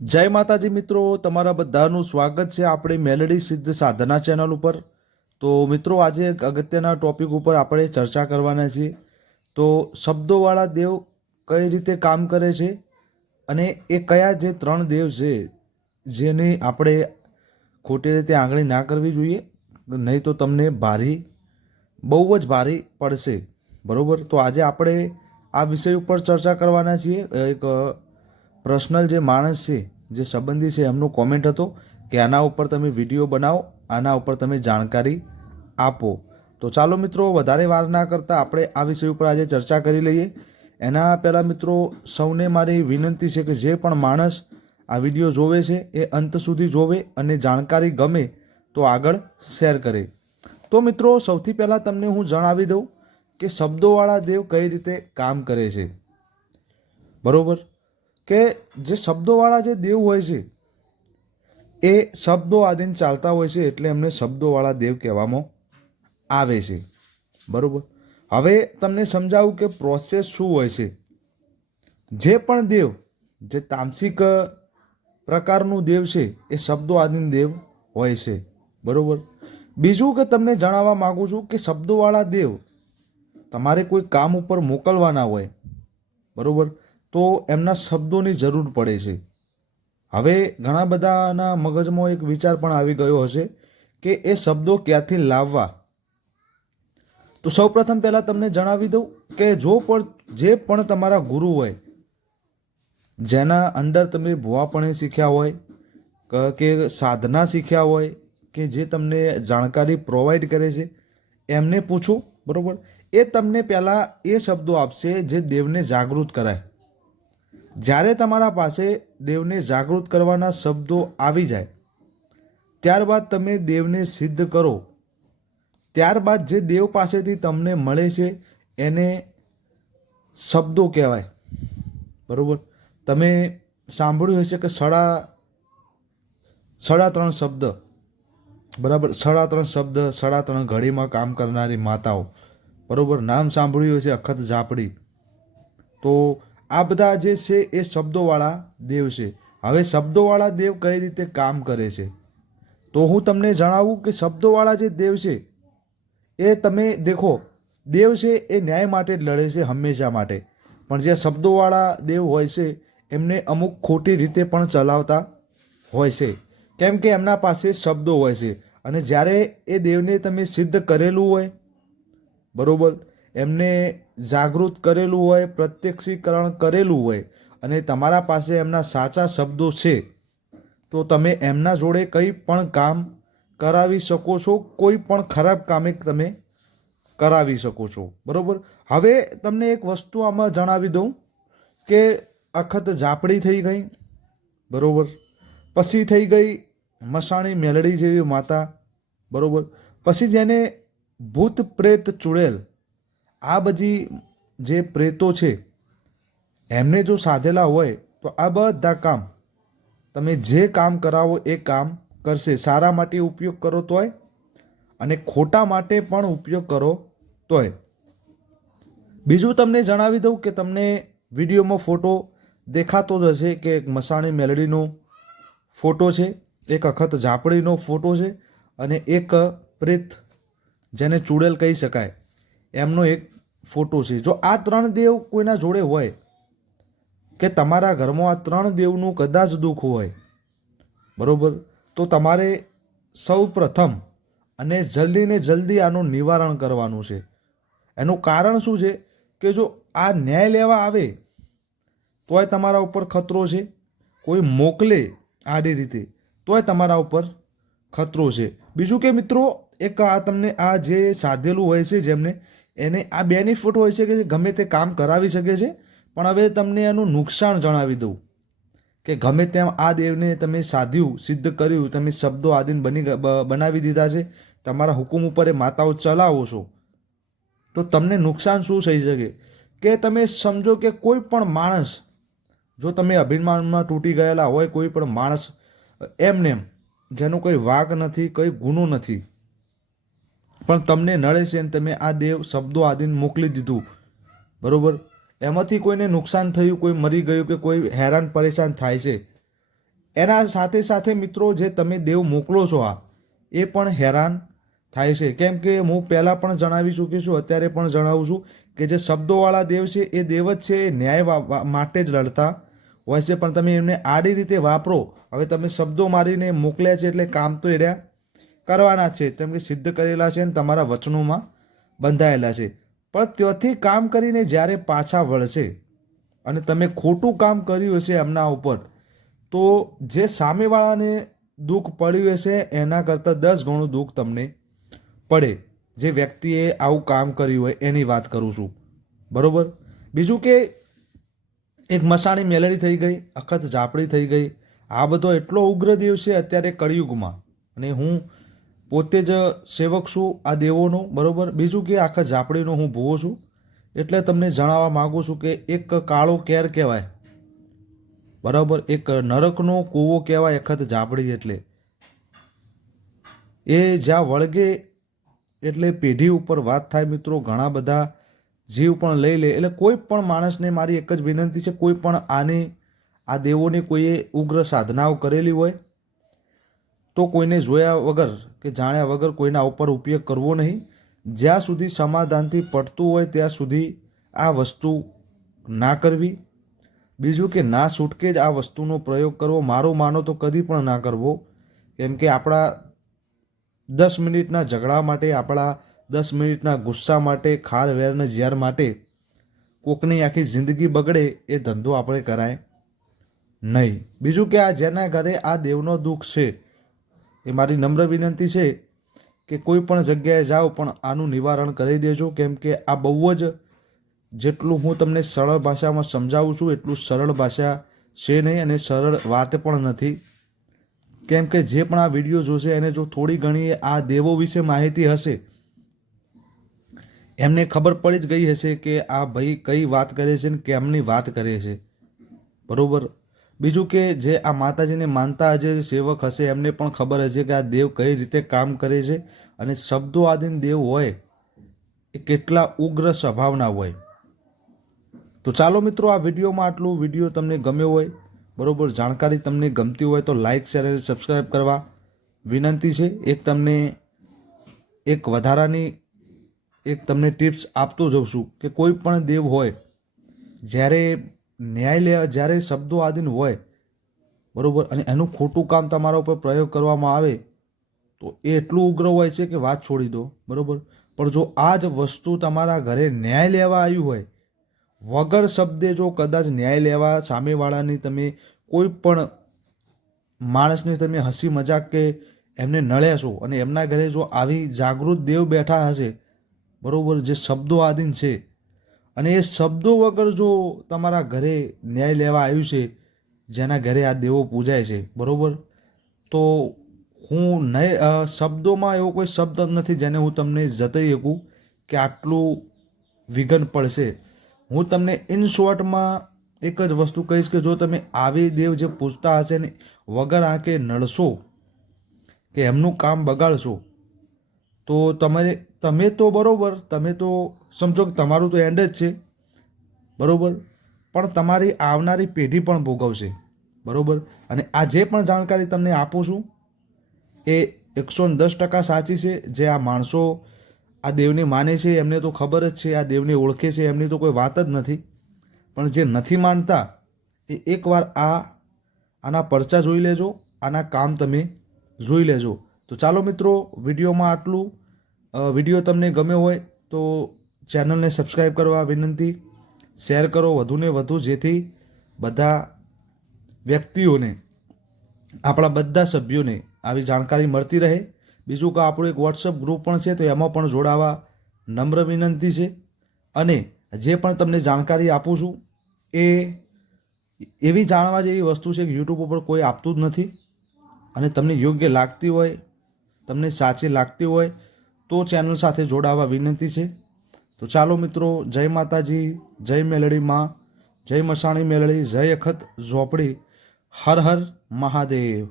જય માતાજી મિત્રો, તમારા બધાનું સ્વાગત છે આપણી મેલડી સિદ્ધ સાધના ચેનલ ઉપર। તો મિત્રો, આજે એક અગત્યના ટોપિક ઉપર આપણે ચર્ચા કરવાના છીએ। તો શબ્દોવાળા દેવ કઈ રીતે કામ કરે છે અને એ કયા જે 3 દેવ છે જેની આપણે ખોટી રીતે આંગળી ના કરવી જોઈએ, નહીં તો તમને બહુ જ ભારી પડશે, બરોબર। તો આજે આપણે આ વિષય ઉપર ચર્ચા કરવાના છીએ। એક પર્સનલ જે માણસ છે, જે સંબંધી છે, એમનો કોમેન્ટ હતો કે આના ઉપર તમે વિડીયો બનાવો, આના ઉપર તમે જાણકારી આપો। તો ચાલો મિત્રો, વધારે વાર ના કરતાં આપણે આ વિષય ઉપર આજે ચર્ચા કરી લઈએ। એના પહેલાં મિત્રો, સૌને મારી વિનંતી છે કે જે પણ માણસ આ વિડીયો જોવે છે એ અંત સુધી જોવે અને જાણકારી ગમે તો આગળ શેર કરે। તો મિત્રો, સૌથી પહેલાં તમને હું જણાવી દઉં કે શબ્દોવાળા દેવ કઈ રીતે કામ કરે છે, બરોબર। કે જે શબ્દોવાળા જે દેવ હોય છે એ શબ્દો આદિને ચાલતા હોય છે, એટલે એમને શબ્દોવાળા દેવ કહેવામાં આવે છે, બરોબર। હવે તમને સમજાવું કે પ્રોસેસ શું હોય છે। જે પણ દેવ, જે તામસિક પ્રકારનું દેવ છે એ શબ્દો આદિન દેવ હોય છે, બરોબર। બીજું કે તમને જણાવવા માગું છું કે શબ્દોવાળા દેવ તમારે કોઈ કામ ઉપર મોકલવાના હોય, બરોબર, તો એમના શબ્દોની જરૂર પડે છે। હવે ઘણા બધાના મગજમાં એક વિચાર પણ આવી ગયો હશે કે એ શબ્દો ક્યાંથી લાવવા। તો સૌપ્રથમ પહેલાં તમને જણાવી દઉં કે જે પણ તમારા ગુરુ હોય, જેના અંડર તમે ભુવાપણે શીખ્યા હોય કે સાધના શીખ્યા હોય, કે જે તમને જાણકારી પ્રોવાઈડ કરે છે, એમને પૂછો, બરોબર। એ તમને પહેલાં એ શબ્દો આપશે જે દેવને જાગૃત કરાય। જ્યારે તમારા પાસે દેવને જાગૃત કરવાના શબ્દો આવી જાય, ત્યારબાદ તમે દેવને સિદ્ધ કરો। ત્યારબાદ જે દેવ પાસેથી તમને મળે છે એને શબ્દો કહેવાય, બરોબર। તમે સાંભળ્યું હશે કે સાડા ત્રણ શબ્દ, બરાબર, 3.5 ઘડીમાં કામ કરનારી માતાઓ, બરોબર, નામ સાંભળ્યું હશે અખત ઝાપડી। તો આ બધા જે છે એ શબ્દોવાળા દેવ છે। હવે શબ્દોવાળા દેવ કઈ રીતે કામ કરે છે તો હું તમને જણાવું કે શબ્દોવાળા જે દેવ છે એ તમે દેખો, દેવ છે એ ન્યાય માટે જ લડે છે હંમેશા માટે, પણ જે શબ્દોવાળા દેવ હોય છે એમને અમુક ખોટી રીતે પણ ચલાવતા હોય છે, કેમ કે એમના પાસે શબ્દો હોય છે। અને જ્યારે એ દેવને તમે સિદ્ધ કરેલું હોય, બરોબર, એમને જાગૃત કરેલું હોય, પ્રત્યક્ષીકરણ કરેલું હોય અને તમારા પાસે એમના સાચા શબ્દો છે, તો તમે એમના જોડે કંઈ પણ કામ કરાવી શકો છો, કોઈ પણ ખરાબ કામે તમે કરાવી શકો છો, બરોબર। હવે તમને એક વસ્તુ આમાં જણાવી દઉં કે અખત ઝાપડી થઈ ગઈ, બરોબર, પછી થઈ ગઈ મસાણી મેલડી જેવી માતા, બરોબર, પછી જેને ભૂત પ્રેત ચૂડેલ, આ બધી જે પ્રેતો છે એમને જો સાધેલા હોય તો આ બધા કામ તમે જે કામ કરાવો એ કામ કરશે। સારા માટે ઉપયોગ કરો તોય અને ખોટા માટે પણ ઉપયોગ કરો તોય। બીજું તમને જણાવી દઉં કે તમને વિડીયોમાં ફોટો દેખાતો જ હશે કે એક મસાણી મેલડીનો ફોટો છે, એક અખત ઝાપડીનો ફોટો છે અને એક પ્રેત, જેને ચૂડેલ કહી શકાય, એમનો એક ફોટો છે। જો આ 3 દેવ કોઈના જોડે હોય કે તમારા ઘરમાં આ 3 દેવનું કદાચ દુઃખ હોય, બરોબર, તો તમારે સૌ પ્રથમ અને જલ્દીને જલ્દી આનું નિવારણ કરવાનું છે। એનું કારણ શું છે કે જો આ ન્યાય લેવા આવે તોય તમારા ઉપર ખતરો છે, કોઈ મોકલે આડી રીતે તોય તમારા ઉપર ખતરો છે। બીજું કે મિત્રો, એક આ તમને આ જે સાધેલું હોય છે જેમને, એને આ બેનિફિટ હોય છે કે ગમે તે કામ કરાવી શકે છે, પણ હવે તમને એનું નુકસાન જણાવી દઉં કે ગમે તેમ આ દેવને તમે સાધ્યું, સિદ્ધ કર્યું, તમે શબ્દો આદિને બનાવી દીધા છે, તમારા હુકુમ ઉપર એ માતાઓ ચલાવો છો, તો તમને નુકસાન શું થઈ શકે કે તમે સમજો કે કોઈ પણ માણસ, જો તમે અભિમાનમાં તૂટી ગયેલા હોય, કોઈ પણ માણસ એમને જેનો કોઈ વાંક નથી, કોઈ ગુનો નથી, પણ તમને નડે છે અને તમે આ દેવ શબ્દો આદિને મોકલી દીધું, બરોબર, એમાંથી કોઈને નુકસાન થયું, કોઈ મરી ગયું કે કોઈ હેરાન પરેશાન થાય છે, એના સાથે સાથે મિત્રો જે તમે દેવ મોકલો છો એ પણ હેરાન થાય છે. કેમ કે હું પહેલાં પણ જણાવી ચૂક્યો છું, અત્યારે પણ જણાવું છું કે જે શબ્દોવાળા દેવ છે એ દેવ જ છે, એ ન્યાય માટે જ લડતા હોય છે. પણ તમે એમને આડી રીતે વાપરો, હવે તમે શબ્દો મારીને મોકલ્યા છે એટલે કામ તો એ કરવાના છે, કેમ કે સિદ્ધ કરેલા છે અને તમારા વચનોમાં બંધાયેલા છે. પણ ત્યાંથી કામ કરીને જ્યારે પાછા વળશે અને તમે ખોટું કામ કર્યું હશે એમના ઉપર, તો જે સામેવાળાને દુઃખ પડ્યું હશે એના કરતાં 10 ગણું દુઃખ તમને પડે. જે વ્યક્તિએ આવું કામ કર્યું હોય એની વાત કરું છું, બરોબર. બીજું કે એક મસાણી મેલડી થઈ ગઈ, અખત ઝાપડી થઈ ગઈ. આ બધો એટલો ઉગ્ર દેવ છે અત્યારે કળિયુગમાં, અને હું પોતે જ સેવક છું આ દેવોનો, બરોબર. બીજું કે આખા ઝાપડીનો હું ભૂવો છું, એટલે તમને જણાવવા માગું છું કે એક કાળો કેર કહેવાય, બરાબર, એક નરકનો કૂવો કહેવાય અખત ઝાપડી. એટલે એ જ્યાં વળગે એટલે પેઢી ઉપર વાત થાય મિત્રો, ઘણા બધા જીવ પણ લઈ લે. એટલે કોઈ પણ માણસને મારી એક જ વિનંતી છે, કોઈ પણ આ દેવોની કોઈએ ઉગ્ર સાધનાઓ કરેલી હોય તો કોઈને જોયા વગર કે જાણ્યા વગર કોઈના ઉપર ઉપયોગ કરવો નહીં. જ્યાં સુધી સમાધાનથી પડતું હોય ત્યાં સુધી આ વસ્તુ ના કરવી. બીજું કે ના છૂટકે જ આ વસ્તુનો પ્રયોગ કરવો, મારો માનો તો કદી પણ ના કરવો. કેમ કે આપણા 10 મિનિટના ઝઘડા માટે, આપણા 10 મિનિટના ગુસ્સા માટે, ખાર વેરને ઝેર માટે કોકની આખી જિંદગી બગડે એ ધંધો આપણે કરાય નહીં. બીજું કે આ જેના ઘરે આ દેવનો દુઃખ છે એ મારી નમ્ર વિનંતી છે કે કોઈ પણ જગ્યાએ જાઓ પણ આનું નિવારણ કરી દેજો. કેમ કે આ બહુ જ, જેટલું હું તમને સરળ ભાષામાં સમજાવું છું એટલું સરળ ભાષા છે નહીં અને સરળ વાત પણ નથી. કેમ કે જે પણ આ વિડીયો જોશે એને જો થોડી ઘણી આ દેવો વિશે માહિતી હશે, એમને ખબર પડી જ ગઈ હશે કે આ ભાઈ કઈ વાત કરે છે ને કેમની વાત કરે છે, બરોબર. બીજું કે જે આ માતાજીને માનતા જે સેવક હશે એમને પણ ખબર હશે કે આ દેવ કઈ રીતે કામ કરે છે અને શબ્દો આદિન દેવ હોય એ કેટલા ઉગ્ર સ્વભાવના હોય. તો ચાલો મિત્રો, આ વિડીયોમાં આટલું. વિડીયો તમને ગમ્યો હોય, બરોબર, જાણકારી તમને ગમતી હોય તો લાઇક, શેર અને સબસ્ક્રાઈબ કરવા વિનંતી છે. એક વધારાની તમને ટિપ્સ આપતો જઉં છું કે કોઈ પણ દેવ હોય, જ્યારે જ્યારે શબ્દો આદિન હોય, બરોબર, અને એનું ખોટું કામ તમારા ઉપર પ્રયોગ કરવામાં આવે તો એ એટલું ઉગ્ર હોય છે કે વાત છોડી દો, બરોબર. પણ જો આ જ વસ્તુ તમારા ઘરે ન્યાય લેવા આવ્યું હોય, વગર શબ્દે જો કદાચ ન્યાય લેવા સામેવાળાની તમે કોઈ પણ માણસને તમે હસી મજાક કે એમને નળ્યા છો અને એમના ઘરે જો આવી જાગૃત દેવ બેઠા હશે, બરોબર, જે શબ્દો આધીન છે, અને એ શબ્દો વગર જો તમારા ઘરે ન્યાય લેવા આવ્યું છે, જેના ઘરે આ દેવો પૂજાય છે, બરોબર, તો હું નહીં, શબ્દોમાં એવો કોઈ શબ્દ નથી જેને હું તમને જતાવી શકું કે આટલું વિઘન પડશે. હું તમને ઇન શોર્ટમાં એક જ વસ્તુ કહીશ કે જો તમે આવી દેવ જે પૂજતા હશે ને વગર આંખે નડશો કે એમનું કામ બગાડશો, તો તમે તો બરોબર, તમે તો સમજો કે તમારું તો એન્ડ જ છે, બરોબર, પણ તમારી આવનારી પેઢી પણ ભોગવશે, બરોબર. અને આ જે પણ જાણકારી તમને આપું છું એ 110% સાચી છે. જે આ માણસો આ દેવને માને છે એમને તો ખબર જ છે, આ દેવને ઓળખે છે, એમની તો કોઈ વાત જ નથી. પણ જે નથી માનતા એ એકવાર આના પરચા જોઈ લેજો, આના કામ તમે જોઈ લેજો. તો ચાલો મિત્રો, વિડીયોમાં આટલું. વિડીયો તમને ગમ્યો હોય તો ચેનલને સબસ્ક્રાઈબ કરવા વિનંતી, શેર કરો વધુને વધુ, જેથી બધા વ્યક્તિઓને, આપણા બધા સભ્યોને આવી જાણકારી મળતી રહે. બીજું કે આપણું એક વોટ્સઅપ ગ્રુપ પણ છે, તો એમાં પણ જોડાવા નમ્ર વિનંતી છે. અને જે પણ તમને જાણકારી આપું છું એ એવી જાણવા જેવી વસ્તુ છે કે યુટ્યુબ ઉપર કોઈ આપતું જ નથી. અને તમને યોગ્ય લાગતી હોય, તમને સાચી લાગતી હોય તો ચેનલ સાથે જોડાવા વિનંતી છે. તો ચાલો મિત્રો, જય માતાજી, જય મેલડી માં, જય મસાણી મેલડી, જય અખત ઝોપડી, હર હર મહાદેવ.